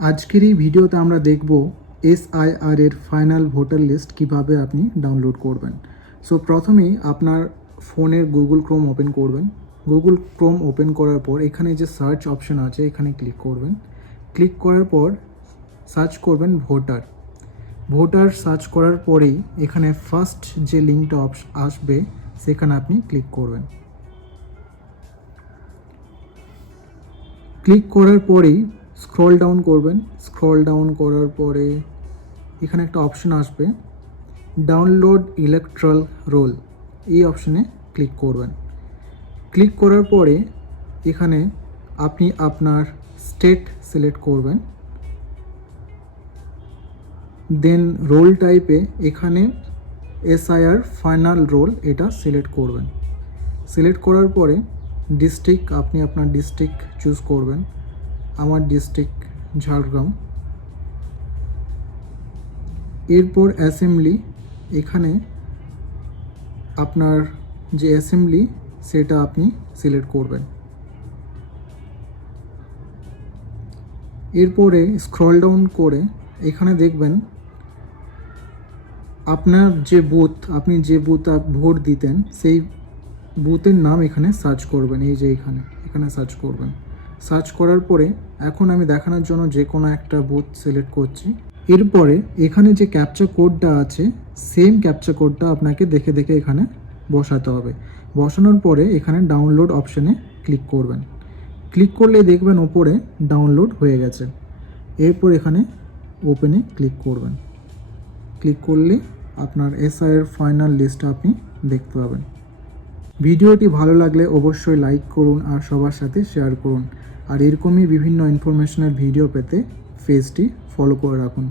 আজকের এই ভিডিওতে আমরা দেখব এসআইআর এর ফাইনাল ভোটার লিস্ট কিভাবে আপনি ডাউনলোড করবেন। সো প্রথমেই আপনার ফোনের গুগল ক্রোম ওপেন করবেন। গুগল ক্রোম ওপেন করার পর এখানে যে সার্চ অপশন আছে এখানে ক্লিক করবেন। ক্লিক করার পর সার্চ করবেন ভোটার সার্চ করার পরেই এখানে ফার্স্ট যে লিঙ্কটা আসবে সেখানে আপনি ক্লিক করবেন। ক্লিক করার পরেই স্ক্রল ডাউন করবেন। স্ক্রল ডাউন করার পরে এখানে একটা অপশন আসবে ডাউনলোড ইলেকট্রাল রোল, এই অপশনে ক্লিক করবেন। ক্লিক করার পরে এখানে আপনি আপনার স্টেট সিলেক্ট করবেন। দেন রোল টাইপে এখানে এসআইআর ফাইনাল রোল এটা সিলেক্ট করবেন। সিলেক্ট করার পরে ডিস্ট্রিক্ট আপনি আপনার ডিস্ট্রিক্ট চুজ করবেন। আমার ডিস্ট্রিক্ট ঝাড়গ্রাম। এরপর অ্যাসেম্বলি, এখানে আপনার যে অ্যাসেম্বলি সেটা আপনি সিলেক্ট করবেন। এরপরে স্ক্রল ডাউন করে এখানে দেখবেন আপনার যে বুথ, আপনি যে বুথে ভোট দিতেন সেই বুথের নাম এখানে সার্চ করবেন। এই যে এখানে সার্চ করবেন। সার্চ করার পরে এখন আমি দেখানোর জন্য যে কোনো একটা বুথ সিলেক্ট করছি। এরপরে এখানে যে ক্যাপচা কোডটা আছে সেম ক্যাপচা কোডটা আপনাকে দেখে দেখে এখানে বসাতে হবে। বসানোর পরে এখানে ডাউনলোড অপশানে ক্লিক করবেন। ক্লিক করলে দেখবেন ওপরে ডাউনলোড হয়ে গেছে। এরপর এখানে ওপেনে ক্লিক করবেন। ক্লিক করলে আপনার এসআইআর ফাইনাল লিস্টটা আপনি দেখতে পাবেন। ভিডিওটি ভালো লাগলে অবশ্যই লাইক করুন আর সবার সাথে শেয়ার করুন। আর এরকমই বিভিন্ন ইনফরমেশনের ভিডিও পেতে পেজটি ফলো করে রাখুন।